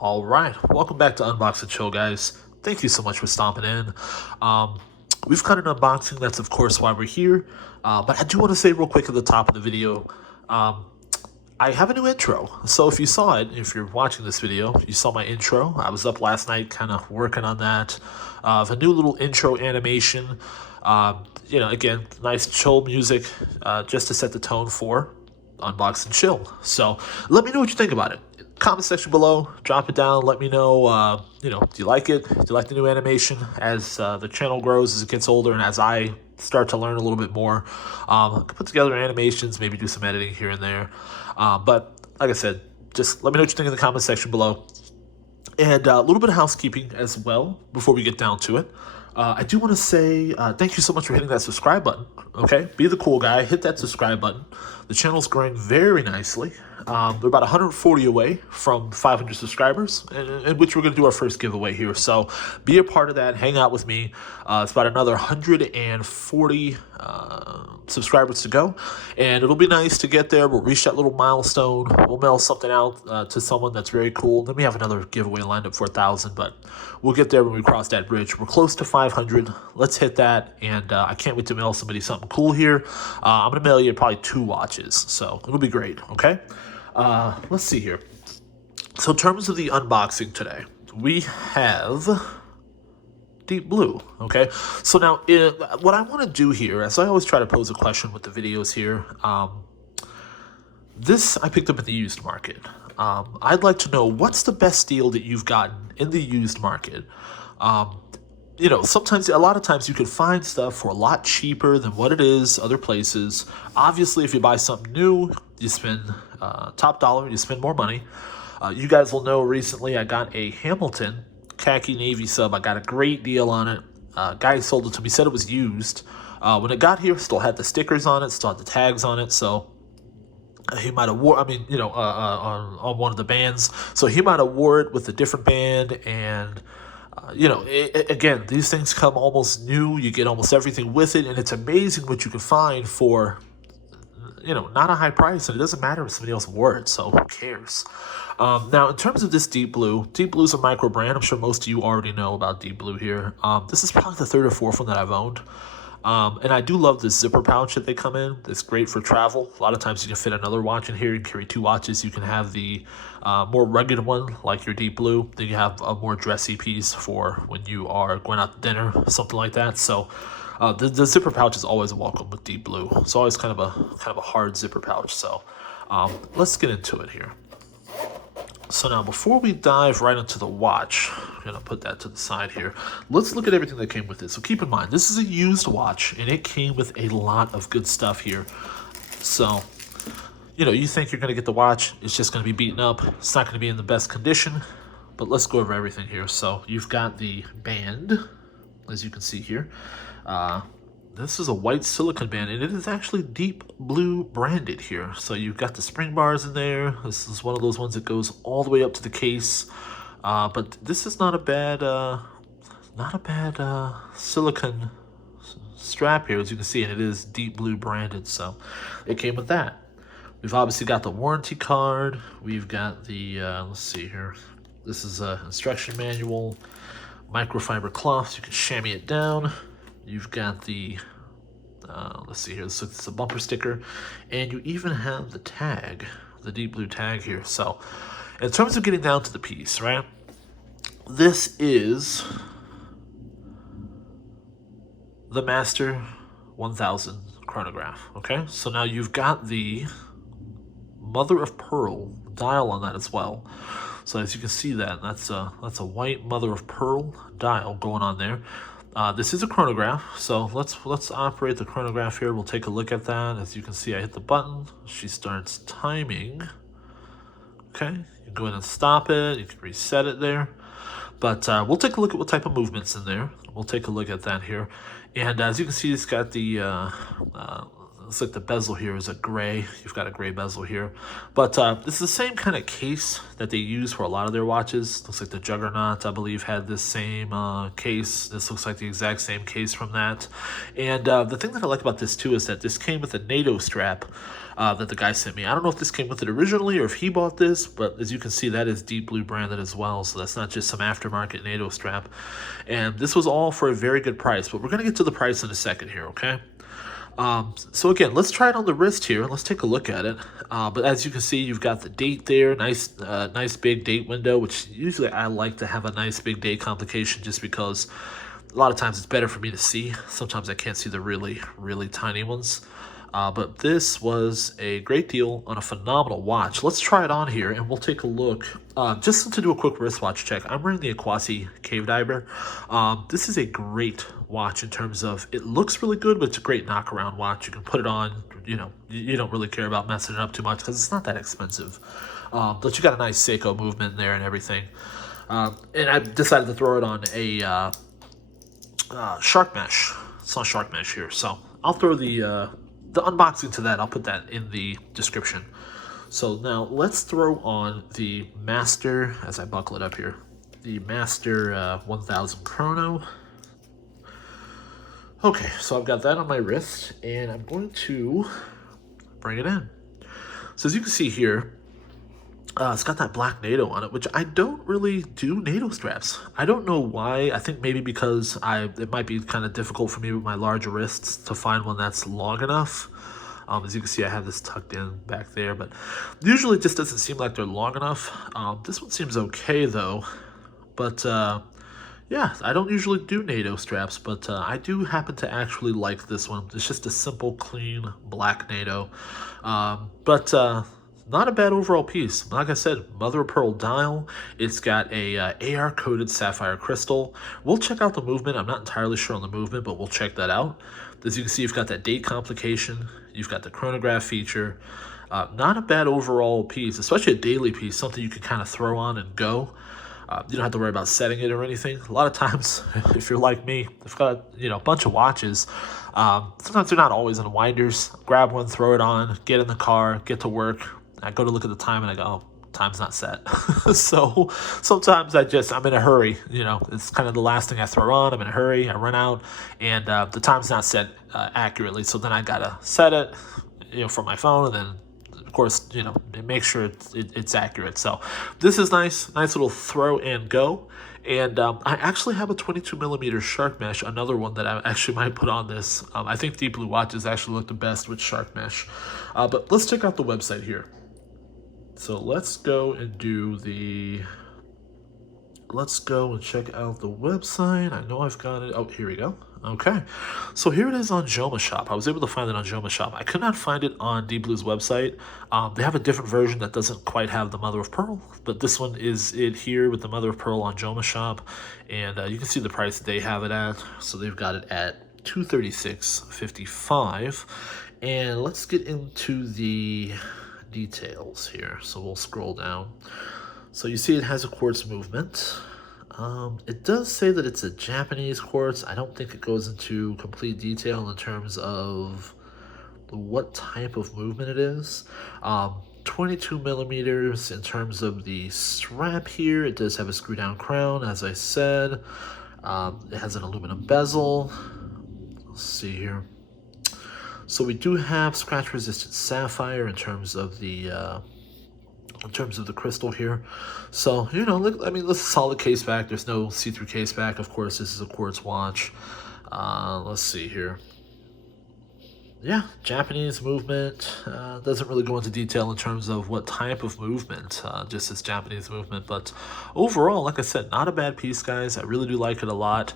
Alright, welcome back to Unbox and Chill, guys. Thank you so much for stopping in. We've got an unboxing, that's of course why we're here. But I do want to say real quick at the top of the video, I have a new intro. So if you saw it, if you're watching this video, you saw my intro. I was up last night kind of working on that. A new little intro animation. You know, again, nice chill music just to set the tone for Unbox and Chill. So let me know what you think about it. Comment section below, drop it down, let me know, you know, do you like it? Do you like the new animation? As the channel grows, as it gets older, and as I start to learn a little bit more, I can put together animations, maybe do some editing here and there. But like I said, just let me know what you think in the comment section below. And a little bit of housekeeping as well before we get down to it. I do want to say thank you so much for hitting that subscribe button, okay? Be the cool guy, hit that subscribe button. The channel's growing very nicely. We're about 140 away from 500 subscribers, in which we're going to do our first giveaway here. So be a part of that, hang out with me. It's about another 140 subscribers to go, and it'll be nice to get there. We'll reach that little milestone. We'll mail something out to someone that's very cool. Then we have another giveaway lined up for 1,000, but we'll get there when we cross that bridge. We're close to 500. Let's hit that, and I can't wait to mail somebody something cool here. I'm going to mail you probably 2 watches, so it'll be great, okay? Let's see here. So in terms of the unboxing today, we have Deep Blue, okay? So now, what I want to do here, as I always try to pose a question with the videos here, this I picked up in the used market. I'd like to know, what's the best deal that you've gotten in the used market? You know, sometimes, a lot of times you can find stuff for a lot cheaper than what it is other places. Obviously, if you buy something new, you spend top dollar, you spend more money. You guys will know recently I got a Hamilton khaki navy sub. I got a great deal on it. Guy sold it to me, said it was used. When it got here, still had the stickers on it, still had the tags on it, so he might have wore, I mean, you know, on one of the bands. So he might have wore it with a different band, and you know, again, these things come almost new. You get almost everything with it, and it's amazing what you can find for, you know, not a high price, and it doesn't matter if somebody else wore it, so who cares? Now, in terms of this Deep Blue's a micro brand. I'm sure most of you already know about Deep Blue here. This is probably the 3rd or 4th one that I've owned. And I do love this zipper pouch that they come in. It's great for travel. A lot of times you can fit another watch in here. You can carry 2 watches. You can have the more rugged one, like your Deep Blue. Then you have a more dressy piece for when you are going out to dinner, something like that. So the zipper pouch is always welcome with Deep Blue. It's always kind of a hard zipper pouch. So let's get into it here. So now, before we dive right into the watch, I'm going to put that to the side here. Let's look at everything that came with it. So keep in mind, this is a used watch, and it came with a lot of good stuff here. So, you know, you think you're going to get the watch, it's just going to be beaten up. It's not going to be in the best condition, but let's go over everything here. So you've got the band, as you can see here. This is a white silicone band, and it is actually Deep Blue branded here. So you've got the spring bars in there. This is one of those ones that goes all the way up to the case. But this is not a bad silicone strap here, as you can see, and it is Deep Blue branded. So it came with that. We've obviously got the warranty card. We've got the, let's see here. This is an instruction manual, microfiber cloth, so you can chamois it down. You've got the, let's see here, so it's a bumper sticker, and you even have the tag, the Deep Blue tag here. So in terms of getting down to the piece, right, this is the Master 1000 chronograph, okay? So now you've got the mother of pearl dial on that as well. So as you can see, that's a white mother of pearl dial going on there. This is a chronograph, so let's operate the chronograph here. We'll take a look at that. As you can see, I hit the button. She starts timing. Okay, you can go ahead and stop it. You can reset it there. But we'll take a look at what type of movement's in there. We'll take a look at that here. And as you can see, it's got the Looks like the bezel here is a gray. You've got a gray bezel here. But this is the same kind of case that they use for a lot of their watches. Looks like the Juggernaut, I believe, had this same case. This looks like the exact same case from that. And the thing that I like about this too is that this came with a NATO strap that the guy sent me. I don't know if this came with it originally or if he bought this, but as you can see, that is Deep Blue branded as well. So that's not just some aftermarket NATO strap. And this was all for a very good price, but we're going to get to the price in a second here, okay? So again, let's try it on the wrist here. Let's take a look at it. But as you can see, you've got the date there, nice big date window, which usually I like to have a nice big date complication just because a lot of times it's better for me to see. Sometimes I can't see the really, really tiny ones. But this was a great deal on a phenomenal watch. Let's try it on here and we'll take a look. Just to do a quick wristwatch check, I'm wearing the Aquacy Cave Diver. This is a great watch in terms of it looks really good, but it's a great knockaround watch. You can put it on, you know, you don't really care about messing it up too much because it's not that expensive. But you got a nice Seiko movement in there and everything. And I decided to throw it on a shark mesh. It's not shark mesh here, so I'll throw the unboxing to that. I'll put that in the description. So now let's throw on the Master, as I buckle it up here, the Master 1000 Chrono. Okay, so I've got that on my wrist, and I'm going to bring it in. So as you can see here, it's got that black NATO on it, which I don't really do NATO straps. I don't know why. I think maybe because it might be kind of difficult for me with my larger wrists to find one that's long enough. As you can see, I have this tucked in back there, but usually it just doesn't seem like they're long enough. This one seems okay though, but yeah, I don't usually do NATO straps, but I do happen to actually like this one. It's just a simple, clean black NATO, but not a bad overall piece. Like I said, mother of pearl dial. It's got a AR coated sapphire crystal. We'll check out the movement. I'm not entirely sure on the movement, but we'll check that out. As you can see, you've got that date complication. You've got the chronograph feature. Not a bad overall piece, especially a daily piece, something you can kind of throw on and go. You don't have to worry about setting it or anything. A lot of times, if you're like me, I've got a bunch of watches. Sometimes they're not always in winders. Grab one, throw it on, get in the car, get to work. I go to look at the time and I go, oh, time's not set. So sometimes I'm in a hurry. It's kind of the last thing I throw on. I'm in a hurry. I run out and the time's not set accurately. So then I gotta set it, from my phone, and then of course, make sure it's accurate. So this is nice little throw and go. And I actually have a 22 millimeter shark mesh, another one that I actually might put on this. I think Deep Blue watches actually look the best with shark mesh. But let's check out the website here. So let's go and check out the website. I know I've got it. Oh, here we go. Okay. So here it is on Joma Shop. I was able to find it on Joma Shop. I could not find it on Deep Blue's website. They have a different version that doesn't quite have the mother of pearl, but this one is it here with the mother of pearl on Joma Shop. And you can see the price that they have it at. So they've got it at $236.55. And let's get into the details here. So we'll scroll down. So you see it has a quartz movement. It does say that it's a Japanese quartz. I don't think it goes into complete detail in terms of what type of movement it is. 22 millimeters in terms of the strap here. It does have a screw down crown, as I said. It has an aluminum bezel. Let's see here. So we do have scratch-resistant sapphire in terms of the crystal here. So look, I mean, this is solid case back. There's no see-through case back. Of course, this is a quartz watch. Let's see here. Yeah, Japanese movement. Doesn't really go into detail in terms of what type of movement. Just this Japanese movement, but overall, like I said, not a bad piece, guys. I really do like it a lot.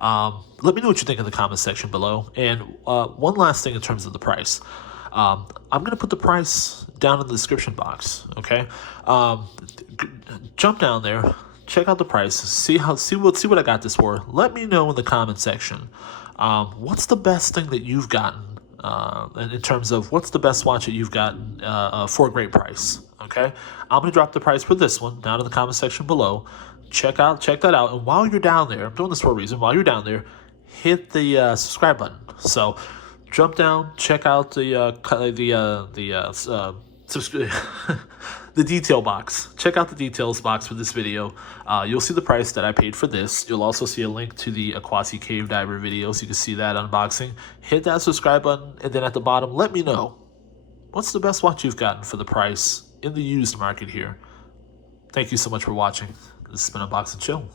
Let me know what you think in the comment section below. And one last thing in terms of the price. I'm going to put the price down in the description box, okay? Jump down there, check out the price, see what I got this for. Let me know in the comment section. What's the best thing that you've gotten in terms of what's the best watch that you've gotten for a great price, okay? I'm going to drop the price for this one down in the comment section below. Check that out. And while you're down there, I'm doing this for a reason. While you're down there, hit the subscribe button. So jump down, check out the detail box. Check out the details box for this video. You'll see the price that I paid for this. You'll also see a link to the Aquacy Cave Diver video, so you can see that unboxing. Hit that subscribe button, and then at the bottom, let me know what's the best watch you've gotten for the price in the used market here. Thank you so much for watching. This has been Unbox and Chill.